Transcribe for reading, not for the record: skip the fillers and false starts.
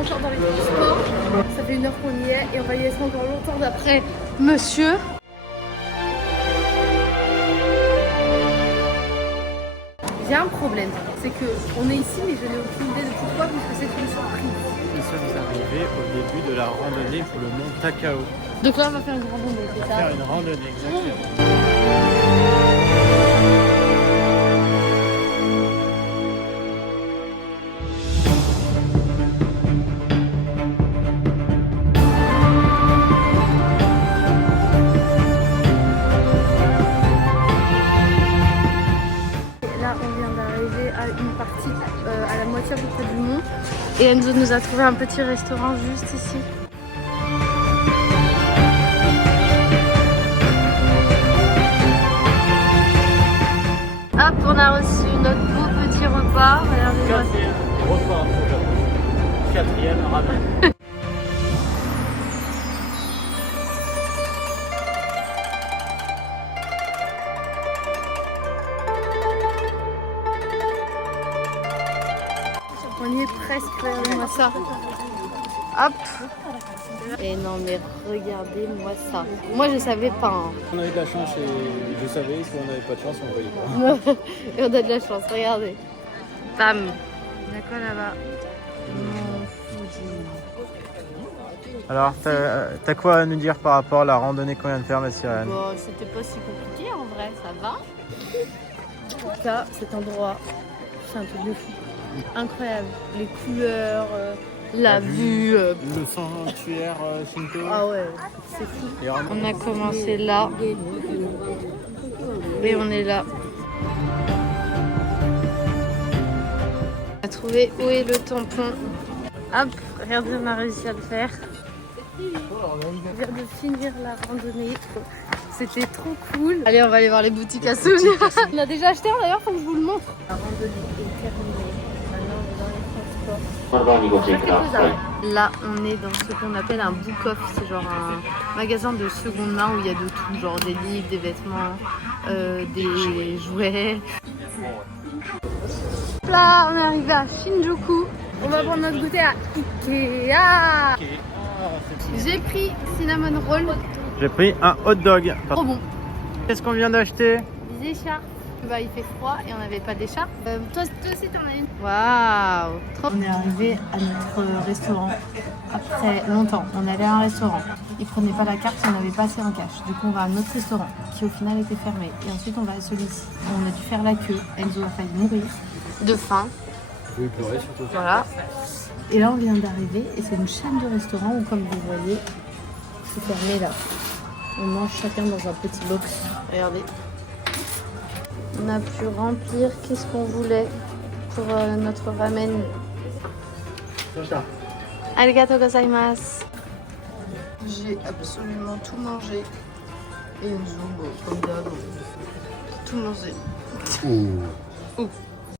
encore dans les transports. Ça fait 1 heure qu'on y est et on va y être encore longtemps d'après monsieur. J'ai un problème, c'est que on est ici mais je n'ai aucune idée de pourquoi puisque c'est une surprise. Nous sommes arrivés au début de la randonnée pour le mont Takao. Donc là on va faire une randonnée, c'est ça? Faire une randonnée, exactement. Là on vient d'arriver à une partie, à la moitié à peu près du mont. Et Enzo nous a trouvé un petit restaurant juste ici. Hop, on a reçu notre beau petit repas. Regardez-moi. Quatrième ramen. On y est presque, regardez-moi ça. Hop. Et non mais regardez-moi ça. Moi je savais pas. Hein. On avait de la chance et je savais, si on n'avait pas de chance, on ne voyait pas. Et on a de la chance, regardez. Bam. Il y a quoi là-bas? Alors, t'as quoi à nous dire par rapport à la randonnée qu'on vient de faire, ma sirène? Bon, c'était pas si compliqué en vrai, ça va. Ça, cet endroit, c'est un truc de fou. Incroyable. Les couleurs, la vue. Le sanctuaire Shinto. Ah ouais, c'est fou. Et vraiment- On a commencé là. Et on est là. On a trouvé où est le tampon. Hop, regardez, on a réussi à le faire. On vient de finir la randonnée. C'était trop cool. Allez, on va aller voir les boutiques à souvenirs. On a déjà acheté un d'ailleurs, faut que je vous le montre. La randonnée est terminée. Maintenant, on est dans les transports. Là, on est dans ce qu'on appelle un book-off. C'est genre un magasin de seconde main où il y a de tout, genre des livres, des vêtements, des jouets. Là, on est arrivé à Shinjuku. On va prendre notre goûter à Ikea. J'ai pris cinnamon roll. J'ai pris un hot dog. Trop bon. Qu'est-ce qu'on vient d'acheter? Des écharpes. Bah, il fait froid et on n'avait pas d'écharpe. Toi aussi, t'en as une. Waouh. On est arrivé à notre restaurant après longtemps. On allait à un restaurant. Ils prenaient pas la carte, on n'avait pas assez en cash. Du coup, on va à notre restaurant qui au final était fermé. Et ensuite, on va à celui-ci. On a dû faire la queue. Enzo a failli mourir de faim. Je vais pleurer surtout. Voilà. Et là, on vient d'arriver et c'est une chaîne de restaurants où, comme vous voyez, c'est fermé là. On mange chacun dans un petit box. Regardez. On a pu remplir qu'est-ce qu'on voulait pour notre ramen. Arigato gozaimasu. J'ai absolument tout mangé. Et Enzo, comme d'hab, tout mangé. Ouh.